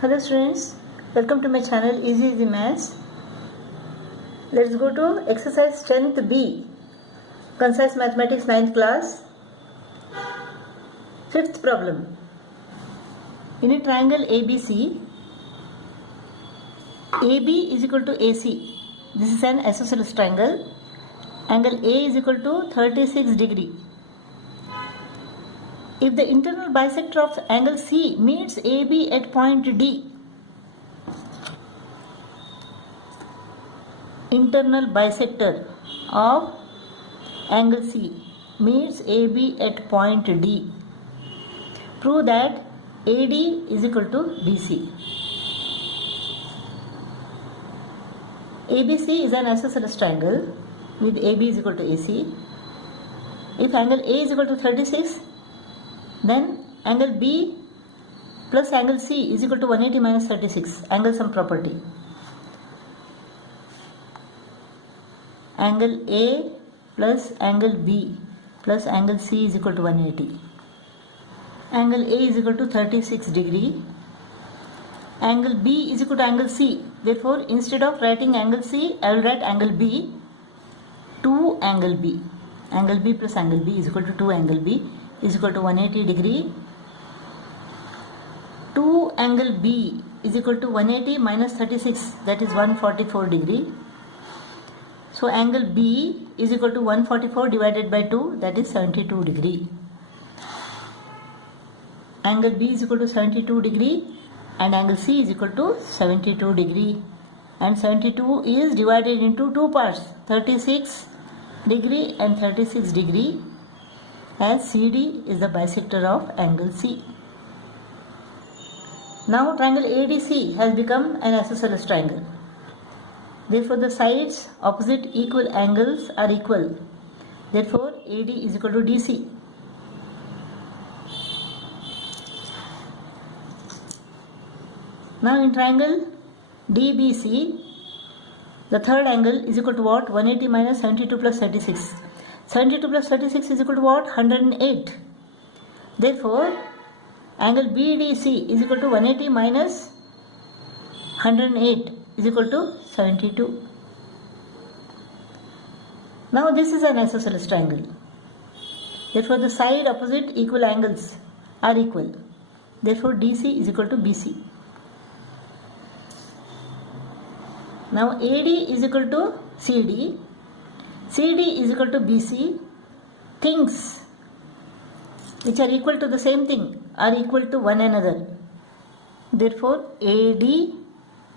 Hello students, welcome to my channel Easy Maths. Let's go to exercise 10th B, Concise Mathematics 9th class. Fifth problem. In a triangle ABC, AB is equal to AC. This is an isosceles triangle. Angle A is equal to 36 degree. If the internal bisector of angle C meets AB at point D, internal bisector of angle C meets AB at point D, prove that AD is equal to BC. ABC is an isosceles triangle with AB is equal to AC. If angle A is equal to 36, then angle B plus angle C is equal to 180 minus 36, angle sum property. Angle A plus angle B plus angle C is equal to 180. Angle A is equal to 36 degree. Angle B is equal to angle C. Therefore, instead of writing angle C, I will write angle B to angle B. Angle B plus angle B is equal to 2 angle B is equal to 180 degree. 2 angle B is equal to 180 minus 36, that is 144 degree. So angle B is equal to 144 divided by 2, that is 72 degree. Angle B is equal to 72 degree and angle C is equal to 72 degree. And 72 is divided into two parts, 36 degree and 36 degree, as CD is the bisector of angle C. Now triangle ADC has become an isosceles triangle. Therefore the sides opposite equal angles are equal. Therefore AD is equal to DC. Now in triangle DBC, the third angle is equal to what? 180 minus 72 plus 36. 72 plus 36 is equal to what? 108. Therefore, angle BDC is equal to 180 minus 108 is equal to 72. Now this is an isosceles triangle. Therefore, the side opposite equal angles are equal. Therefore, DC is equal to BC. Now AD is equal to CD. CD is equal to BC. Things which are equal to the same thing are equal to one another. Therefore, AD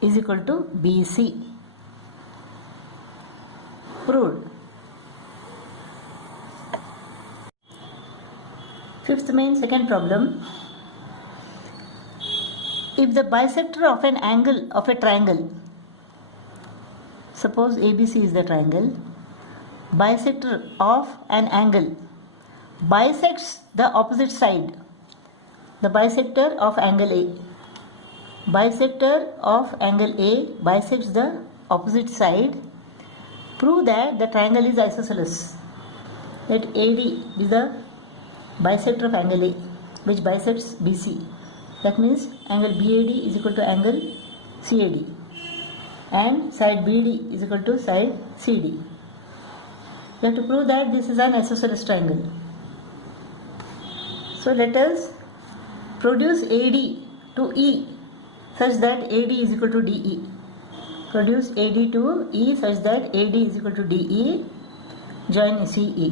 is equal to BC. Proved. Fifth main second problem. If the bisector of an angle of a triangle, suppose ABC is the triangle, bisector of an angle bisects the opposite side, the bisector of angle A, bisector of angle A bisects the opposite side, prove that the triangle is isosceles. Let AD be the bisector of angle A which bisects BC. That means angle BAD is equal to angle CAD and side BD is equal to side CD. We have to prove that this is an isosceles triangle. So let us produce AD to E such that AD is equal to DE. Produce AD to E such that AD is equal to DE. Join CE.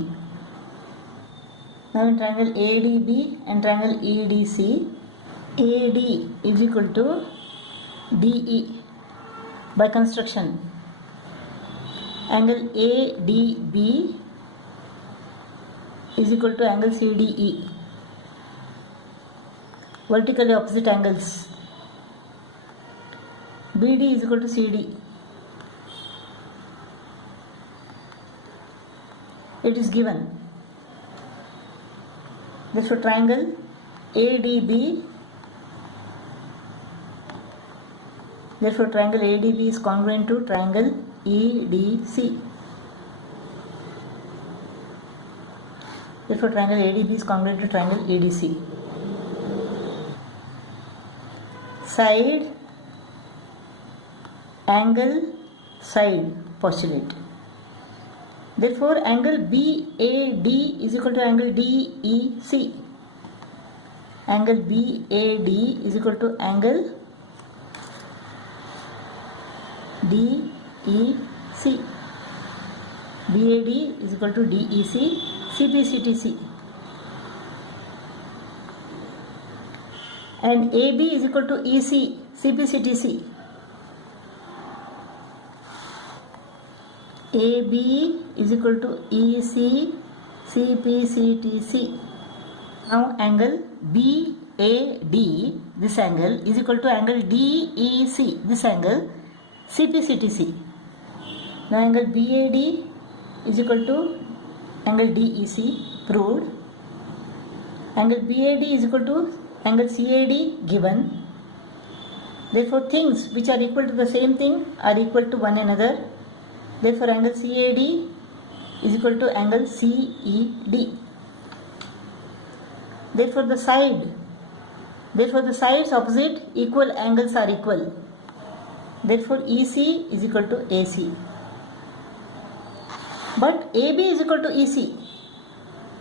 Now in triangle ADB and triangle EDC, AD is equal to DE by construction. Angle ADB is equal to angle CDE. Vertically opposite angles. BD is equal to CD. It is given. Therefore triangle ADB, therefore triangle ADB is congruent to triangle EDC. Therefore triangle ADB is congruent to triangle EDC. side, angle, side postulate. Therefore, angle BAD is equal to angle DEC. Angle BAD is equal to angle DEC. BAD is equal to DEC, CPCTC. And AB is equal to EC, CPCTC. AB is equal to EC, CPCTC. Now angle BAD, this angle, is equal to angle DEC, this angle, CPCTC. Now angle BAD is equal to angle DEC, proved. Angle BAD is equal to angle CAD, given. Therefore, things which are equal to the same thing are equal to one another. Therefore, angle CAD is equal to angle CED. Therefore, the sides opposite equal angles are equal. Therefore, EC is equal to AC. But AB is equal to EC.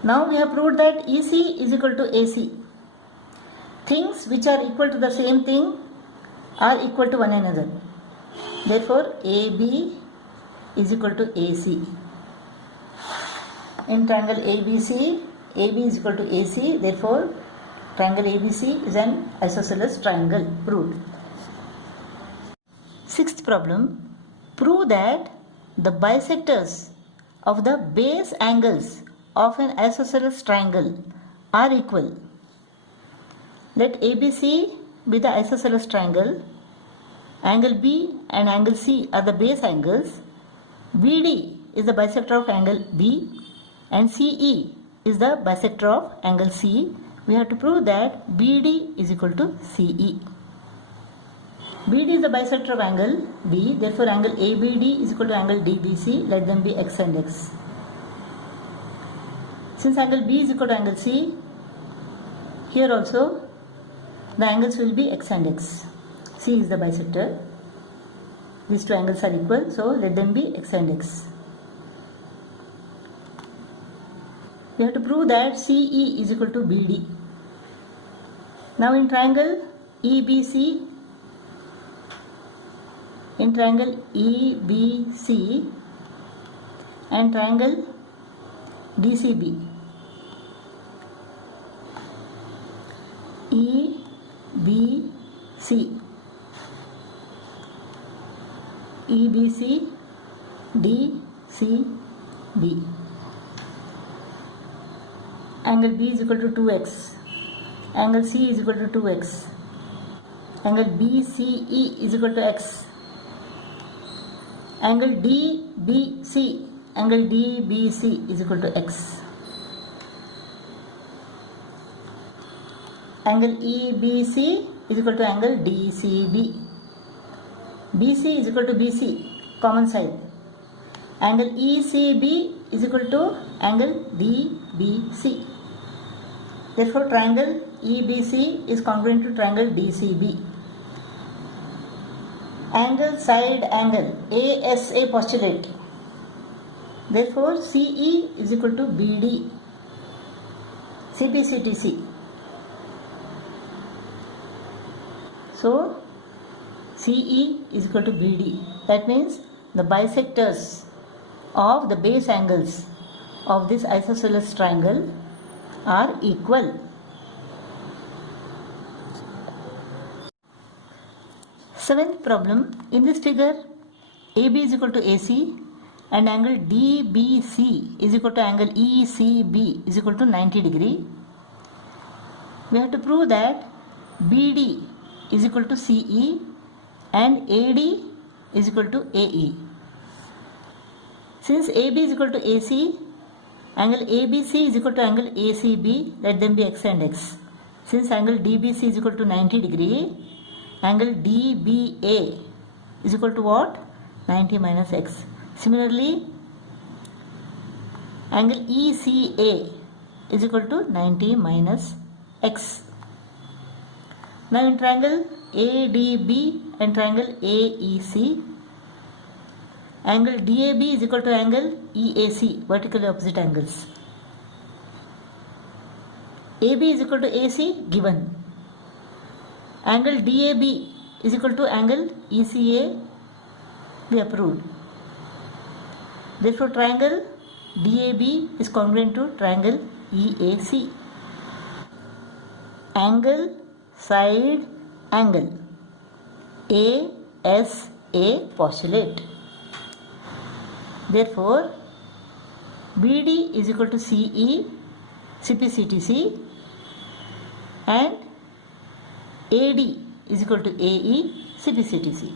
Now we have proved that EC is equal to AC. Things which are equal to the same thing are equal to one another. Therefore, AB is equal to AC. In triangle ABC, AB is equal to AC. Therefore, triangle ABC is an isosceles triangle. Proved. Sixth problem. Prove that the bisectors of the base angles of an isosceles triangle are equal. Let ABC be the isosceles triangle. Angle B and angle C are the base angles. BD is the bisector of angle B and CE is the bisector of angle C. We have to prove that BD is equal to CE. BD is the bisector of angle B. Therefore, angle ABD is equal to angle DBC. Let them be X and X. Since angle B is equal to angle C, here also the angles will be X and X. C is the bisector. These two angles are equal, so let them be X and X. We have to prove that CE is equal to BD. Now in triangle EBC, and triangle DCB, EBC, DCB. Angle B is equal to 2x. Angle C is equal to 2x. Angle BCE is equal to x. Angle DBC is equal to x. Angle EBC is equal to angle DCB. BC is equal to BC, common side. Angle ECB is equal to angle DBC. Therefore, triangle EBC is congruent to triangle DCB. Angle side angle ASA postulate. Therefore, CE is equal to BD, CPCTC. So, CE is equal to BD. That means the bisectors of the base angles of this isosceles triangle are equal. Seventh problem. In this figure, AB is equal to AC and angle DBC is equal to angle ECB is equal to 90 degree. We have to prove that BD is equal to CE and AD is equal to AE. Since AB is equal to AC, angle ABC is equal to angle ACB, let them be X and X. Since angle DBC is equal to 90 degree, angle DBA is equal to what? 90 minus X. Similarly, angle ECA is equal to 90 minus X. Now in triangle ADB and triangle AEC, angle DAB is equal to angle EAC, vertically opposite angles. AB is equal to AC, given. Angle DAB is equal to angle ECA, we approved. Therefore triangle DAB is congruent to triangle EAC. Angle, side, angle, ASA postulate. Therefore BD is equal to CE, CPCTC, and AD is equal to AE, CPCTC.